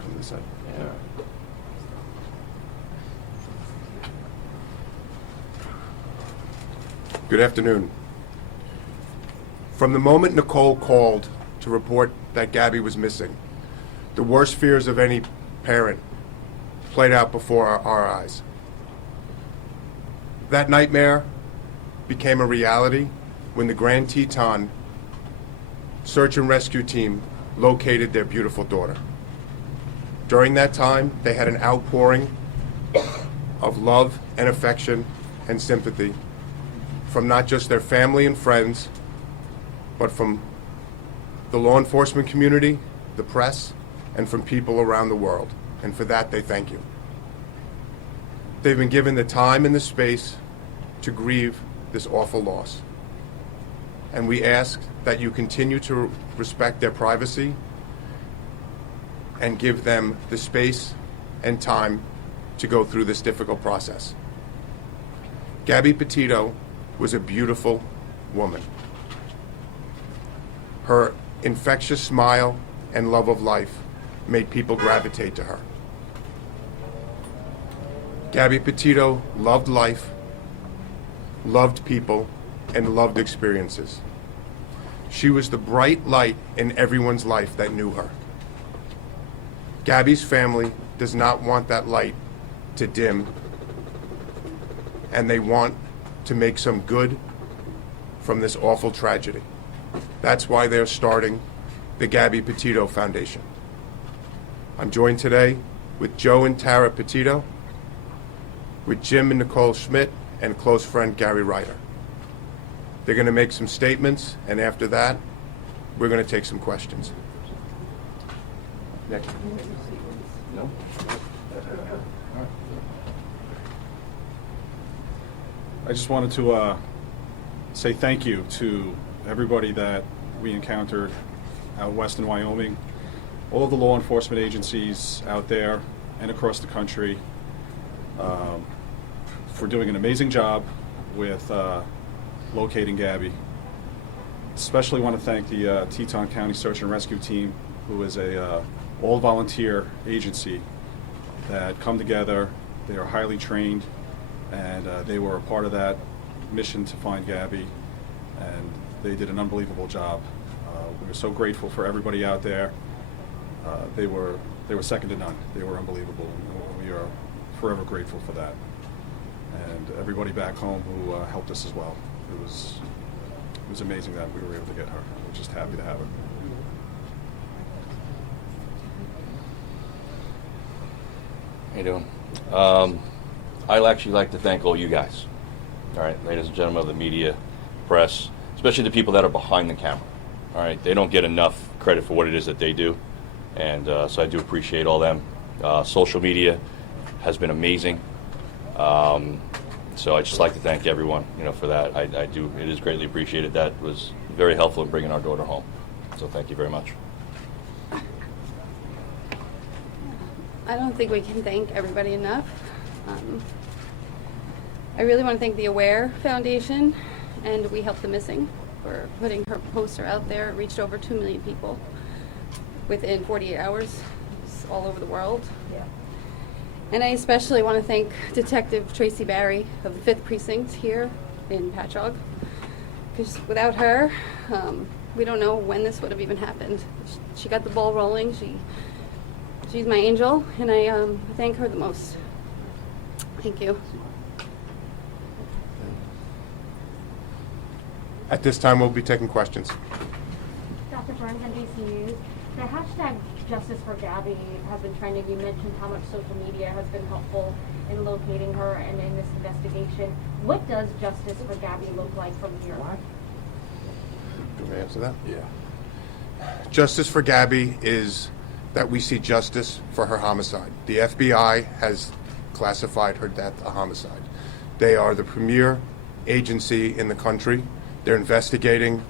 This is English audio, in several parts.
Come this side. Yeah. Good afternoon. From the moment Nicole called to report that Gabby was missing, the worst fears of any parent played out before our eyes. That nightmare became a reality when the Grand Teton search and rescue team located their beautiful daughter. During that time, they had an outpouring of love and affection and sympathy from not just their family and friends, but from the law enforcement community, the press, and from people around the world. And for that, they thank you. They've been given the time and the space to grieve this awful loss. And we ask that you continue to respect their privacy and give them the space and time to go through this difficult process. Gabby Petito was a beautiful woman. Her infectious smile and love of life made people gravitate to her. Gabby Petito loved life, loved people, and loved experiences. She was the bright light in everyone's life that knew her. Gabby's family does not want that light to dim, and they want to make some good from this awful tragedy. That's why they're starting the Gabby Petito Foundation. I'm joined today with Joe and Tara Petito, with Jim and Nicole Schmidt, and close friend Gary Ryder. They're going to make some statements, and after that, we're going to take some questions. Nick. No? I just wanted to say thank you to everybody that we encountered out west in Wyoming, all of the law enforcement agencies out there and across the country for doing an amazing job with locating Gabby. Especially want to thank the Teton County Search and Rescue Team, who is a all-volunteer agency that come together. They are highly trained, and they were a part of that mission to find Gabby, and they did an unbelievable job. We were so grateful for everybody out there. They were second to none. They were unbelievable. And we are forever grateful for that. And everybody back home who helped us as well. It was amazing that we were able to get her. We're just happy to have her. How you doing? I'd actually like to thank all you guys. All right, ladies and gentlemen of the media, press, especially the people that are behind the camera. All right, they don't get enough credit for what it is that they do, and so I do appreciate all them. Social media has been amazing, so I just like to thank everyone, for that. I do. It is greatly appreciated. That was very helpful in bringing our daughter home. So thank you very much. I don't think we can thank everybody enough. I really want to thank the Aware Foundation and We Help the Missing for putting her poster out there. It reached over 2 million people within 48 hours. It's all over the world. Yeah. And I especially want to thank Detective Tracy Barry of the 5th Precinct here in Patchogue, because without her, we don't know when this would have even happened. She got the ball rolling. She's my angel, and I thank her the most. Thank you. At this time, we'll be taking questions. Dr. Burns, NBC News. The hashtag Justice for Gabby has been trending. You mentioned how much social media has been helpful in locating her and in this investigation. What does Justice for Gabby look like from here? Do I answer that? Yeah. Justice for Gabby is that we see justice for her homicide. The FBI has classified her death a homicide. They are the premier agency in the country. They're investigating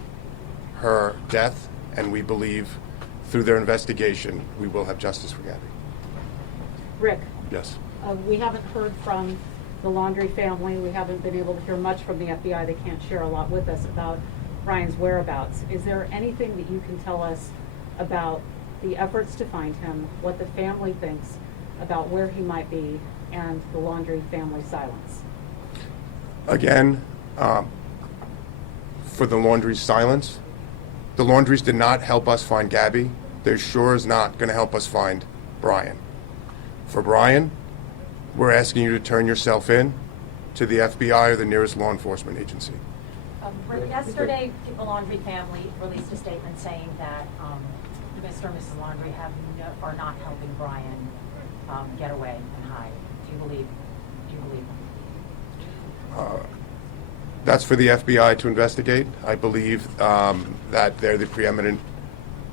her death, and we believe through their investigation we will have justice for Gabby. Rick, Yes. We haven't heard from the Laundrie family. We haven't been able to hear much from the FBI. They can't share a lot with us about Brian's whereabouts. Is there anything that you can tell us about the efforts to find him, what the family thinks about where he might be, and the Laundrie family silence? Again, for the Laundrie's silence, the Laundries did not help us find Gabby. They're sure is not going to help us find Brian. For Brian, we're asking you to turn yourself in to the FBI or the nearest law enforcement agency. Yesterday, the Laundrie family released a statement saying that Mr. and Mrs. Laundrie are not helping Brian get away and hide. Do you believe them? That's for the FBI to investigate. I believe that they're the preeminent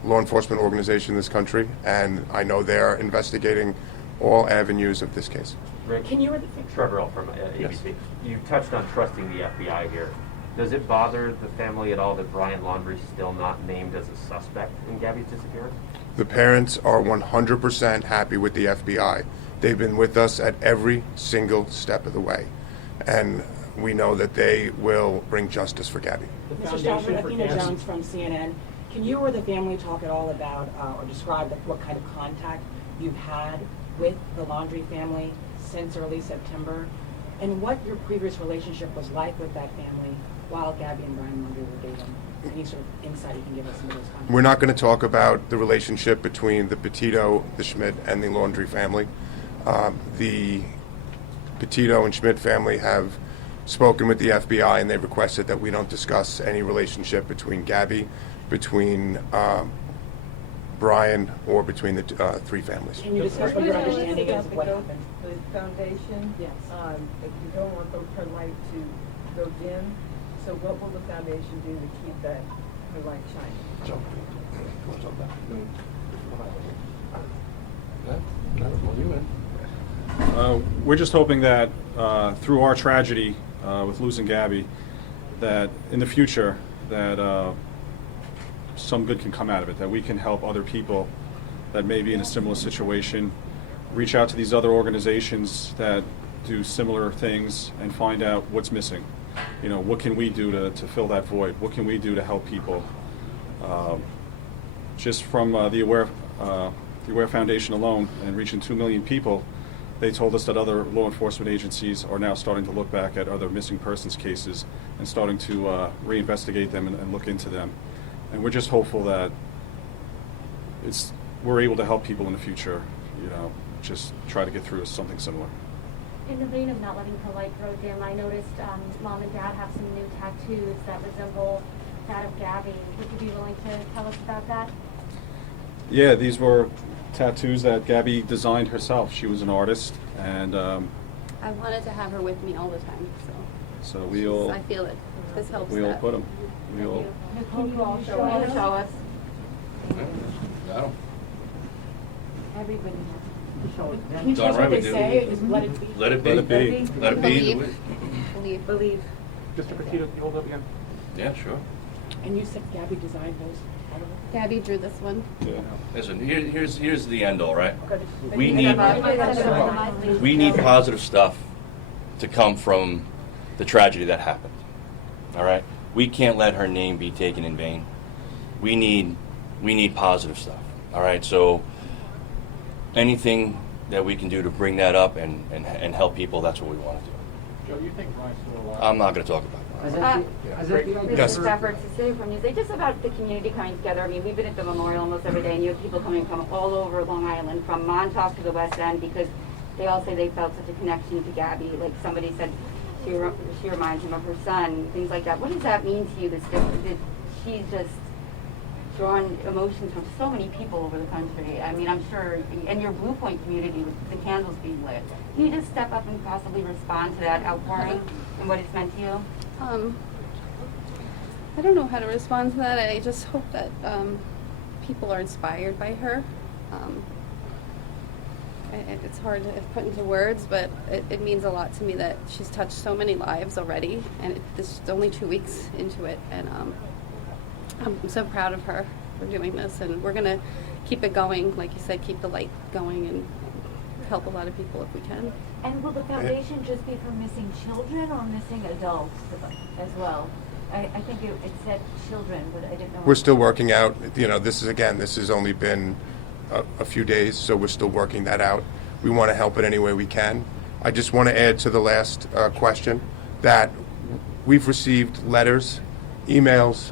law enforcement organization in this country, and I know they're investigating all avenues of this case. Rick, Trevor Earl from ABC. Yes. You touched on trusting the FBI here. Does it bother the family at all that Brian Laundrie is still not named as a suspect in Gabby's disappearance? The parents are 100% happy with the FBI. They've been with us at every single step of the way, and we know that they will bring justice for Gabby. Mr. Stafford, Athena Jones from CNN. Can you or the family talk at all about or describe what kind of contact you've had with the Laundrie family since early September, and what your previous relationship was like with that family while Gabby and Brian Laundrie were dating? Any sort of insight you can give us into those contacts? We're not going to talk about the relationship between the Petito, the Schmidt, and the Laundrie family. The Petito and Schmidt family have spoken with the FBI, and they've requested that we don't discuss any relationship between Gabby, between Brian, or between the three families. Can you discuss what your understanding is of what happened? The foundation, Yes. if you don't want her light to go dim, so what will the foundation do to keep that her light shining? We're just hoping that through our tragedy with losing Gabby, that in the future that some good can come out of it, that we can help other people that may be in a similar situation, reach out to these other organizations that do similar things and find out what's missing. You know, what can we do to fill that void? What can we do to help people? Just from the Aware Foundation alone, and reaching 2 million people, they told us that other law enforcement agencies are now starting to look back at other missing persons cases and starting to reinvestigate them and look into them. And we're just hopeful that we're able to help people in the future, you know, just try to get through something similar. In the vein of not letting her light grow dim, I noticed Mom and Dad have some new tattoos that resemble that of Gabby. Would you be willing to tell us about that? Yeah, these were tattoos that Gabby designed herself. She was an artist, and I wanted to have her with me all the time, so we'll I feel it. This helps. we'll that. put them. We'll. Can you all show Show us? us. Got 'em. Everybody has to show it. Can you It's tell us all right, what we they do. say? Just let it be. Let it be. Let it be. Let it be. Believe. Believe. Mr. Petito, can you hold up again? Yeah, sure. And you said Gabby designed those. I don't know. Gabby drew this one. Yeah. Listen, here's the end all, right? Good. We need positive stuff to come from the tragedy that happened. All right? We can't let her name be taken in vain. We need positive stuff. All right? So anything that we can do to bring that up and help people, that's what we want to do. Joe, you think Brian's still alive? I'm not going to talk about it. Yes. Mr. Stafford, Cecilia from Newsday, just about the community coming together. I mean, we've been at the memorial almost every day, and you have people coming from all over Long Island, from Montauk to the West End, because they all say they felt such a connection to Gabby. Like somebody said, she reminds him of her son, things like that. What does that mean to you? That she's just drawn emotions from so many people over the country. I mean, I'm sure, and your Blue Point community with the candles being lit. Can you just step up and possibly respond to that outpouring and what it's meant to you? I don't know how to respond to that. I just hope that people are inspired by her. It's hard to put into words, but it means a lot to me that she's touched so many lives already, and this is only 2 weeks into it, and I'm so proud of her for doing this, and we're going to keep it going. Like you said, keep the light going, and help a lot of people if we can. And will the foundation just be for missing children or missing adults as well? I think it said children, but I didn't know. We're still working out, this has only been a few days, so we're still working that out. We want to help it any way we can. I just want to add to the last question that we've received letters, emails,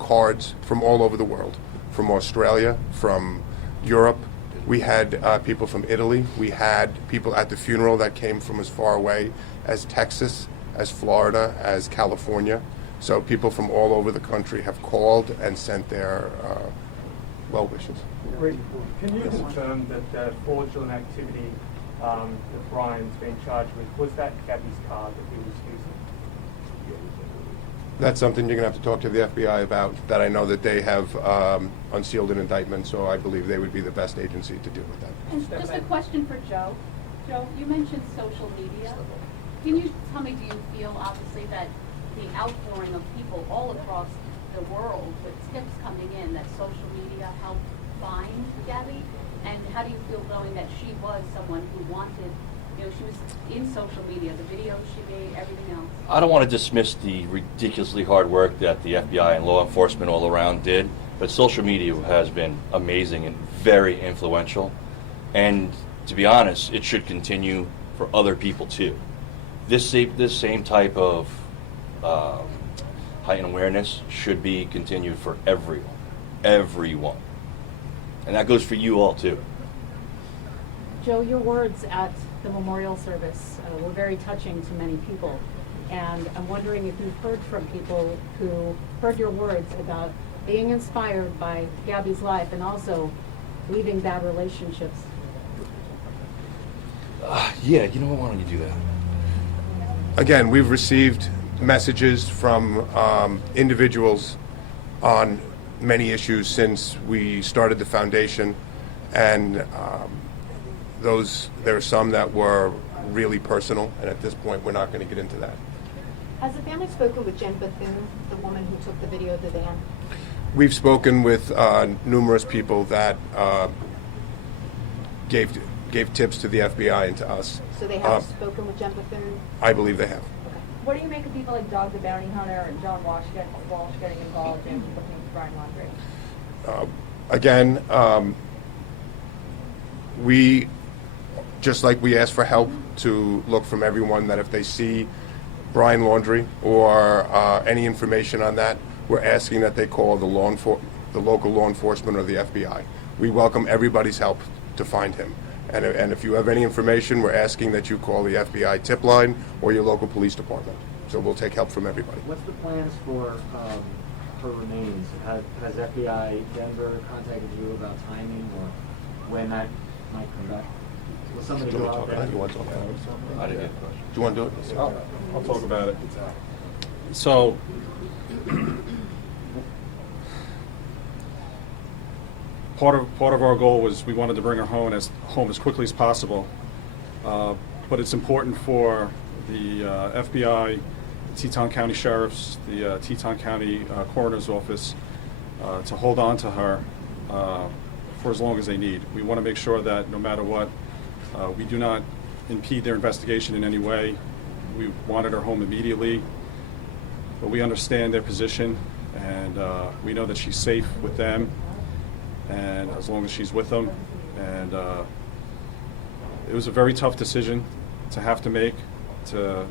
cards from all over the world, from Australia, from Europe. We had people from Italy. We had people at the funeral that came from as far away as Texas, as Florida, as California. So people from all over the country have called and sent their well wishes. Great. Can you confirm that the fraudulent activity that Brian's been charged with, was that Gabby's car that he was using? That's something you're going to have to talk to the FBI about. That I know that they have unsealed an indictment, so I believe they would be the best agency to deal with that. And just a question for Joe. Joe, you mentioned social media. Can you tell me, do you feel obviously that the outpouring of people all across the world with tips coming in that social media helped find Gabby? And how do you feel knowing that she was someone who wanted, she was in social media, the videos she made, everything else? I don't want to dismiss the ridiculously hard work that the FBI and law enforcement all around did, but social media has been amazing and very influential. And to be honest, it should continue for other people too. This same type of heightened awareness should be continued for everyone. And that goes for you all too. Joe, your words at the memorial service were very touching to many people. And I'm wondering if you've heard from people who heard your words about being inspired by Gabby's life and also leaving bad relationships. Yeah, why don't you do that? Again, we've received messages from individuals on many issues since we started the foundation, and there are some that were really personal, and at this point we're not going to get into that. Has the family spoken with Jen Bethune, the woman who took the video of the van? We've spoken with numerous people that gave tips to the FBI and to us. So they have spoken with Jen Bethune? I believe they have. What do you make of people like Dog the Bounty Hunter and John Walsh getting involved in looking for Brian Laundrie? Again, we, just like we ask for help to look from everyone, that if they see Brian Laundrie or any information on that, we're asking that they call the local law enforcement or the FBI. We welcome everybody's help to find him. And if you have any information, we're asking that you call the FBI tip line or your local police department. So we'll take help from everybody. What's the plans for her remains? Has FBI Denver contacted you about timing or when that might come back? Will somebody go out there? You want to talk about it? I didn't get the question. Do you want to do it? I'll talk about it. So, part of our goal was we wanted to bring her home as quickly as possible, but it's important for the FBI, the Teton County Sheriff's, the Teton County Coroner's Office to hold on to her for as long as they need. We want to make sure that no matter what, we do not impede their investigation in any way. We wanted her home immediately, but we understand their position, and we know that she's safe with them, and as long as she's with them. And it was a very tough decision to have to make to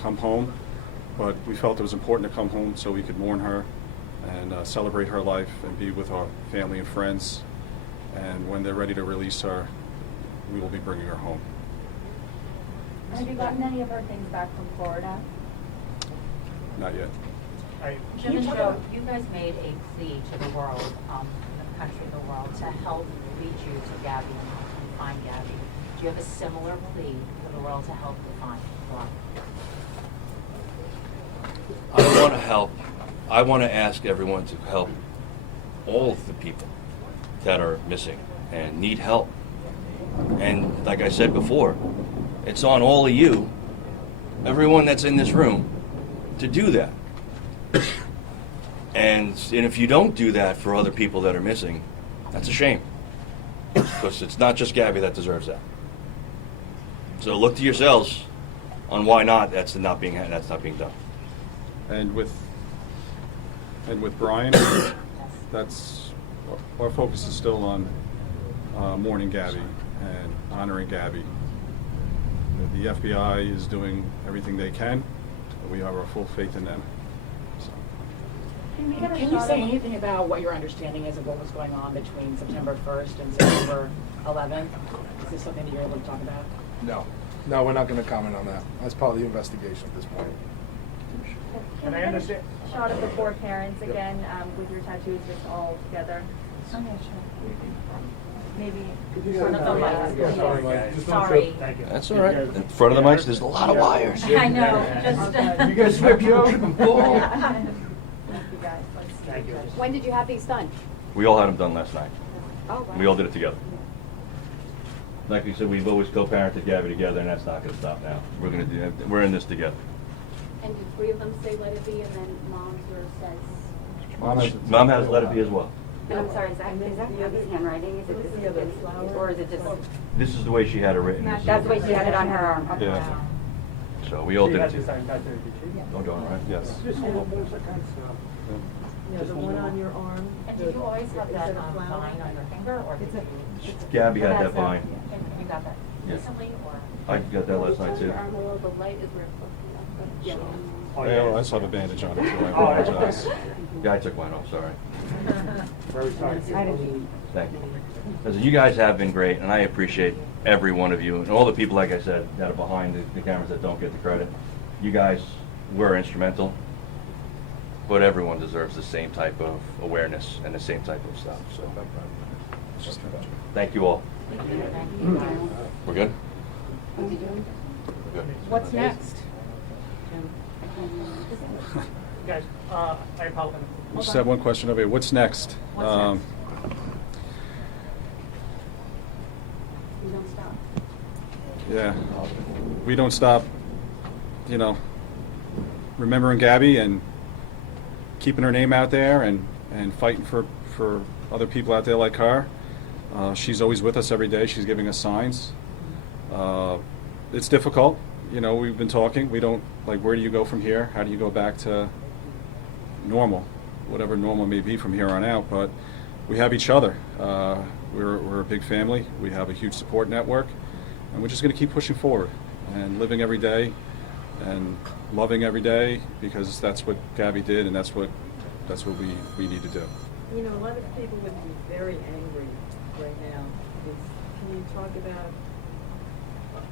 come home, but we felt it was important to come home so we could mourn her and celebrate her life and be with our family and friends. And when they're ready to release her, we will be bringing her home. Have you gotten any of her things back from Florida? Not yet. Jim and Joe, you guys made a plea to the world, the country, the world, to help lead you to Gabby and find Gabby. Do you have a similar plea to the world to help you find her? I want to help. I want to ask everyone to help all of the people that are missing and need help. And like I said before, it's on all of you, everyone that's in this room, to do that. And if you don't do that for other people that are missing, that's a shame. Because it's not just Gabby that deserves that. So look to yourselves on why not. That's not being done. And with Brian, that's our focus is still on mourning Gabby and honoring Gabby. The FBI is doing everything they can. We have our full faith in them. So. Can you say anything about what your understanding is of what was going on between September 1st and September 11th? Is this something that you're able to talk about? No, we're not going to comment on that. That's part of the investigation at this point. Can we get a shot of the four parents again, with your tattoos just all together? Maybe. In front of the mics. Yeah, sorry, Mike. Sorry. That's all right. In front of the mics, there's a lot of wires. I know, just. You guys swept you over the ball. Thank you guys. Let's see. When did you have these done? We all had them done last night. Oh, wow. We all did it together. Like we said, we've always co-parented Gabby together, and that's not going to stop now. We're in this together. And did three of them say let it be, and then mom's or says? Mom has let it be as well. And I'm sorry, is that Gabby's handwriting? Is it this, or is it just? This is the way she had it written. That's the way she had it on her arm. Okay. Yeah. So we all did it She had the together. same tattoo, did she? Oh, darn right. Yes. Just a little bit of that kind of stuff. Yeah, the one on your arm. And do you always have that vine on your finger, or did you? Gabby had that vine. And you got that Yeah. recently, or? I got that last night too. Your arm a little, the light is where it's supposed to be. Oh, yeah, well, I still have a bandage on it, so I apologize. Yeah, I took mine off, sorry. Very sorry. Thank you. Listen, you guys have been great, and I appreciate every one of you, and all the people, like I said, that are behind the cameras that don't get the credit. You guys were instrumental, but everyone deserves the same type of awareness and the same type of stuff, so. Thank you all. We're good? We're good. What's next? Guys, I apologize. We just have one question over here. What's next? What's next? You don't stop. Yeah, we don't stop, remembering Gabby and keeping her name out there and fighting for other people out there like her. She's always with us every day. She's giving us signs. It's difficult. We've been talking. We don't, where do you go from here? How do you go back to normal? Whatever normal may be from here on out. But we have each other. We're a big family. We have a huge support network. And we're just going to keep pushing forward and living every day and loving every day, because that's what Gabby did, and that's what we need to do. A lot of people would be very angry right now. Can you talk about,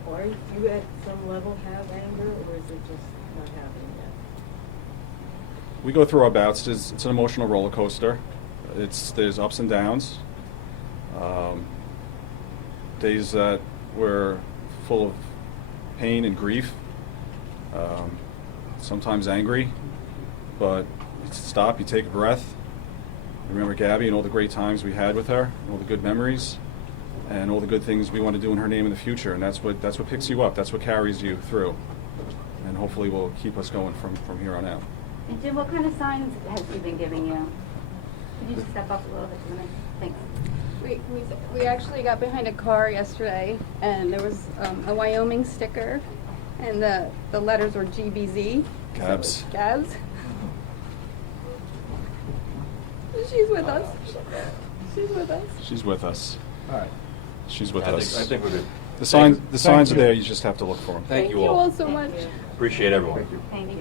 or do you at some level have anger, or is it just not happening yet? We go through our bouts. It's an emotional roller coaster. There's ups and downs. Days that we're full of pain and grief. Sometimes angry, but you stop, you take a breath. Remember Gabby and all the great times we had with her, and all the good memories, and all the good things we want to do in her name in the future. And that's what picks you up. That's what carries you through, and hopefully will keep us going from here on out. And Jim, what kind of signs has he been giving you? Could you just step up a little bit to the next? Thanks. We actually got behind a car yesterday, and there was a Wyoming sticker, and the letters were GBZ. Cabs. So, Cabs. She's with us. She's with us. She's with us. All right. She's with I us. think we're good. The signs Thank are you. there. You just have to look for them. Thank you Thank you all. all so much. Thank you. Appreciate everyone. Thank you.